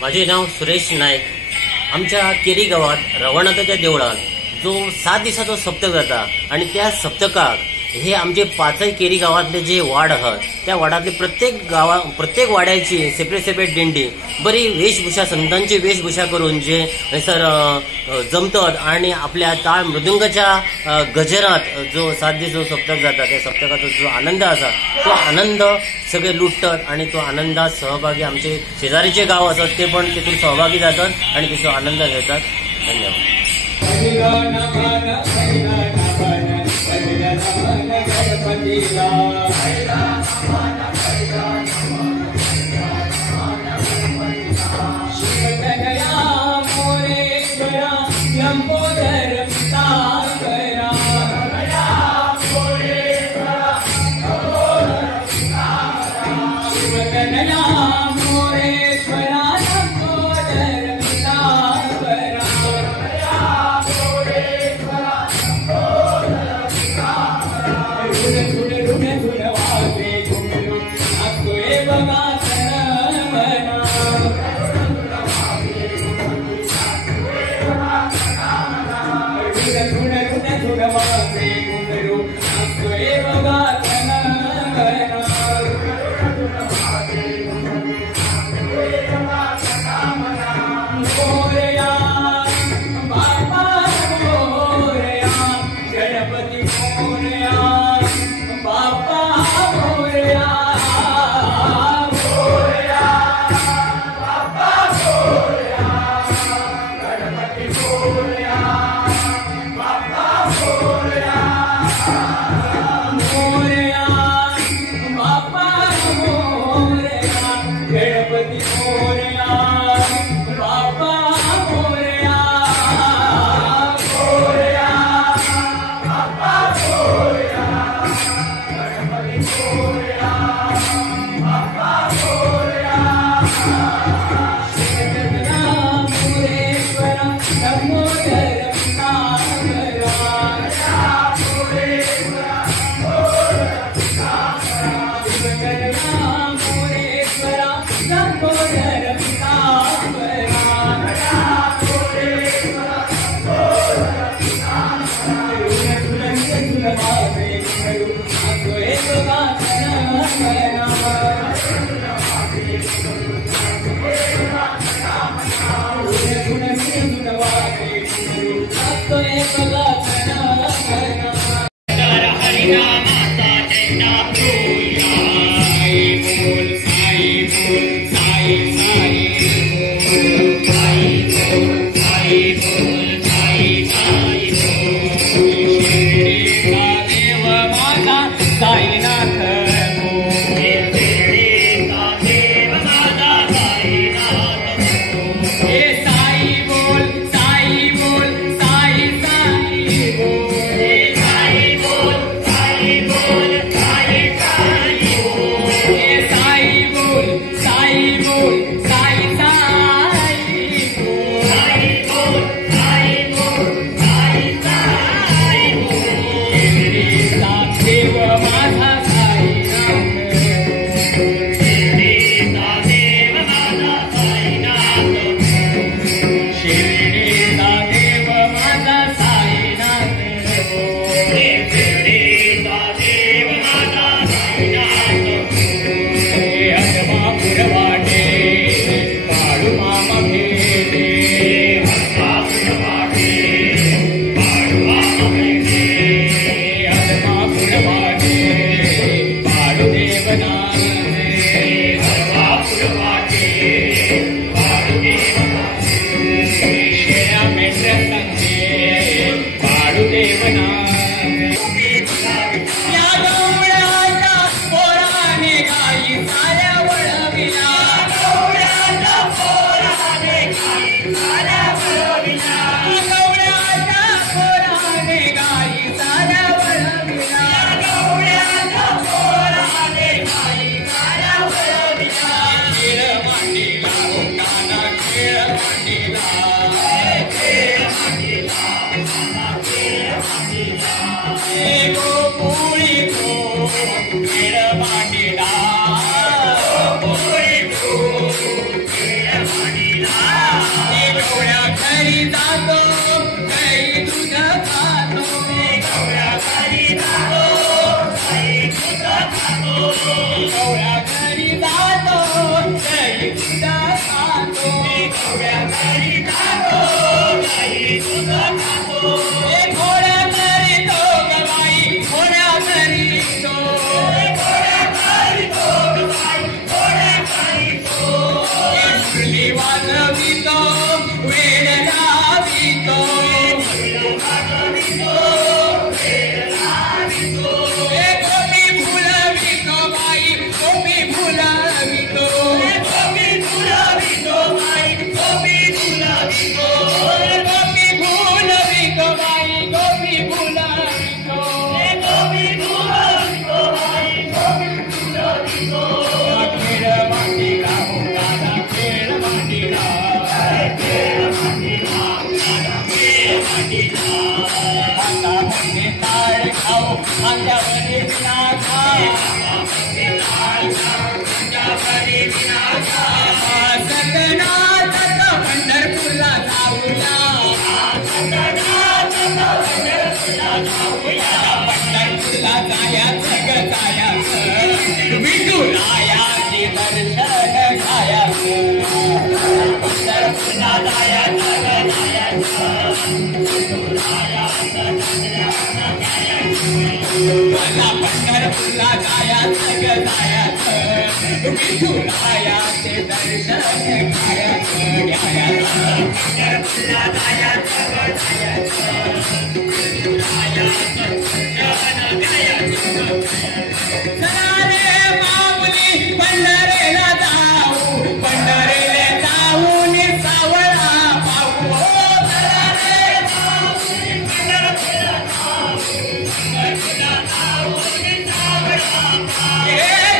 माझे नाव सुरेश नाईक. आमच्या केरी गावात रवळनाथाच्या देवळात जो 7 दिवसाचा सप्तक जाता आणि त्या सप्तकात हे आमचे 5 केरी गावातले जे वाड आहात त्या वाडातले प्रत्येक वाड्याची सेपरेट दिंडी बरी वेशभूषा संतांची वेशभूषा करून जे सर जमतात आणि आपल्या टाळ मृदुंगाच्या गजरात जो 7 दिवस सप्तक जाता त्या सप्तकाचा जो आनंद असा तो आनंद सगळे लुटतात आणि तो आनंदात सहभागी आमचे शेजारीचे गाव असतात ते पण तिथून सहभागी जातात आणि तिचा आनंद घेतात. धन्यवाद. साई बोल साई गोव्या घरी जातो दही दूध खातो गोव्या घरी जातो दही दूध खातो घोड्या घरी तो गबाई घोड्या घरी तो घोड्या घरी तो गबाई घोड्या घरी तो मुरली वाजवितो वेळ लावितो मुरली वाजवितो वेळ लावितो गोपी फुलवितो बाई गोपी फुलवितो गोपी फुलवितो बाई गोपी फुलवितो गोपी फुलवितो बाई गोपी फुलवितो गोपी फुलवितो बाई गोपी फुलवितो खेळ मांडीला दादा खेळ मांडीला खेळ मांडीला खेळ मांडीला आता म्हणजे ताळ खाऊ अंगावरी विनाशा सतनाथक पंढरपूरला जाऊया पंढरपूरला जायाचं ग जायाचं विठुरायाचे दर्शन घ्यायचं पंढरपूरला जायाचं ग जायाचं मला पंढरपूरला जायाचं ग जायाचं विठुरायाचे दर्शन घ्यायचं घ्यायचं पंढरपूरला जायाचं ग जायाचं विठुरायाचं दर्शन घ्यायचं चला रे माऊली पंढरीला जाऊ पंढरीला जाऊन सावळा पाहू चला रे माऊली पंढरीला जाऊ पंढरीला जाऊन सावळा पाहू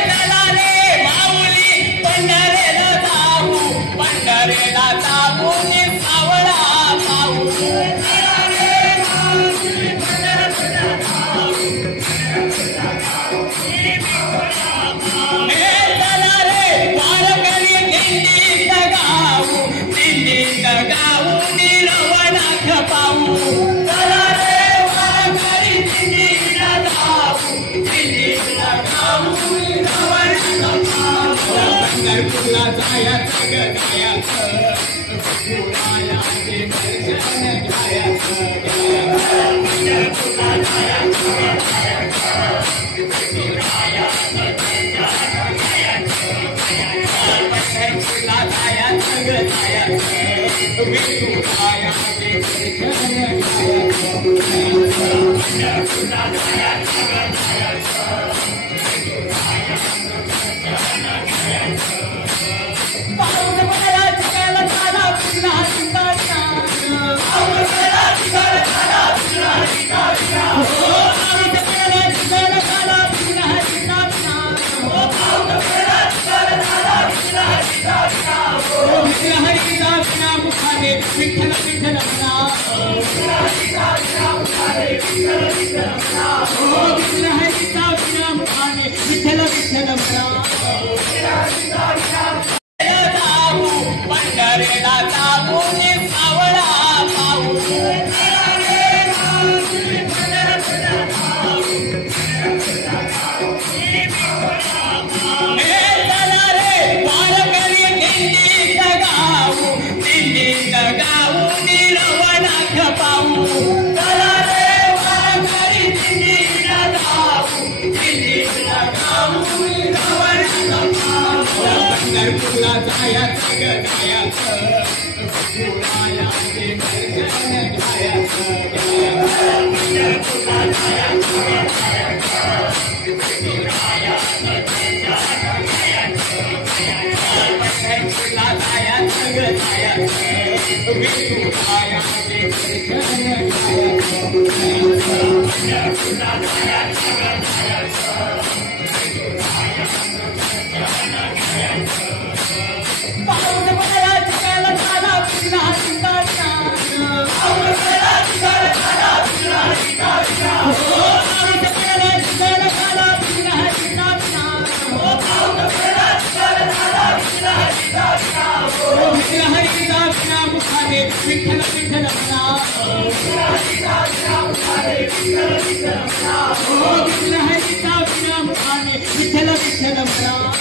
चला रे माऊली पंढरीला जाऊ पंढरीला जाऊन सावळा पाहू चला रे माऊली पंढरीला जाऊ चला रे वारकरी दिंडीत गाऊ निरवनाथ पाहू चला रे वारकरी दिंडीत गाऊ निरवनाथ पाहू पंढरपूरला जायाचं ग जायाचं विठुरायाचे दर्शन घ्यायचं पंढरपूरला जायाचं ग जायाचं विठुरायाचं दर्शन घ्यायचं पंढरपूरला जायाचं ग जायाचं विठुरायाचे दर्शन घ्यायचं पंढरपूरला जायाचं ग जायाचं पाऊस पडला चिखल झाला पुन्हा चिंताचा पाऊस पडला चिखल झाला पुन्हा चिंताचा पाऊस पडला चिखल झाला पुन्हा चिंताचा पाऊस पडला चिखल झाला पुन्हा चिंताचा विठ्ठल हरीचा बिना मुखाने विठ्ठल विठ्ठल म्हणा विठ्ठल हरीचा बिना मुखाने विठ्ठल विठ्ठल म्हणा विठ्ठल हरीचा बिना मुखाने विठ्ठल विठ्ठल म्हणा पंढरीला जाऊन सावळा पाहू चला रे माऊली पंढरपूरला जाऊ पंढरपूरला जाऊन चला रे वारकरी दिंडीत गाऊ निरवनाथ पाहू चला रे वारकरी दिंडीत गाऊ निरवनाथ पाहू पंढरपूरला जायाचं ग जायाचं विठुरायाचे दर्शन घ्यायचं पंढरपूरला जायाचं ग जायाचं विठुरायाचं दर्शन घ्यायचं पंढरपूरला जायाचं ग जायाचं विठुरायाचे दर्शन घ्यायचं पंढरपूरला जायाचं ग जायाचं पाऊस पडला चिखल झाला पुन्हा चिंताचा पाऊस पडला चिखल झाला पुन्हा चिंताचा पाऊस पडला चिखल झाला पुन्हा चिंताचा पाऊस पडला चिखल झाला पुन्हा चिंताचा विठ्ठल हरीचा बिना मुखाने विठ्ठल विठ्ठल म्हणा विठ्ठल हरीचा बिना मुखाने विठ्ठल विठ्ठल म्हणा विठ्ठल हरीचा बिना मुखाने विठ्ठल विठ्ठल विठ्ठल म्हणा